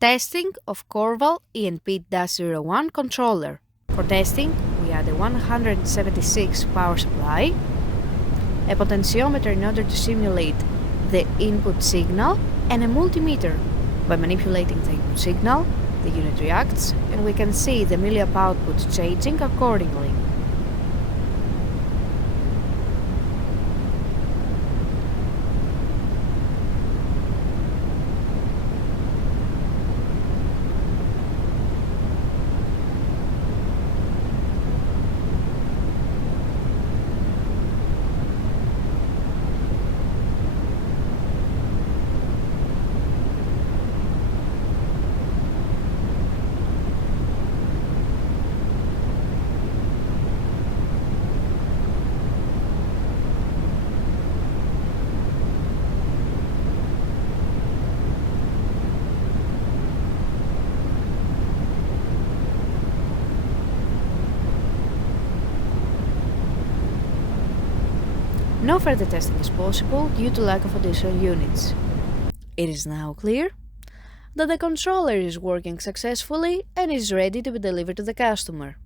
Testing of Korval E&P-01 controller. For testing, we add a 176 power supply, a potentiometer in order to simulate the input signal, and a multimeter. By manipulating the input signal, the unit reacts, and we can see the milliamp output changing accordingly. No further testing is possible due to lack of additional units. It is now clear that the controller is working successfully and is ready to be delivered to the customer.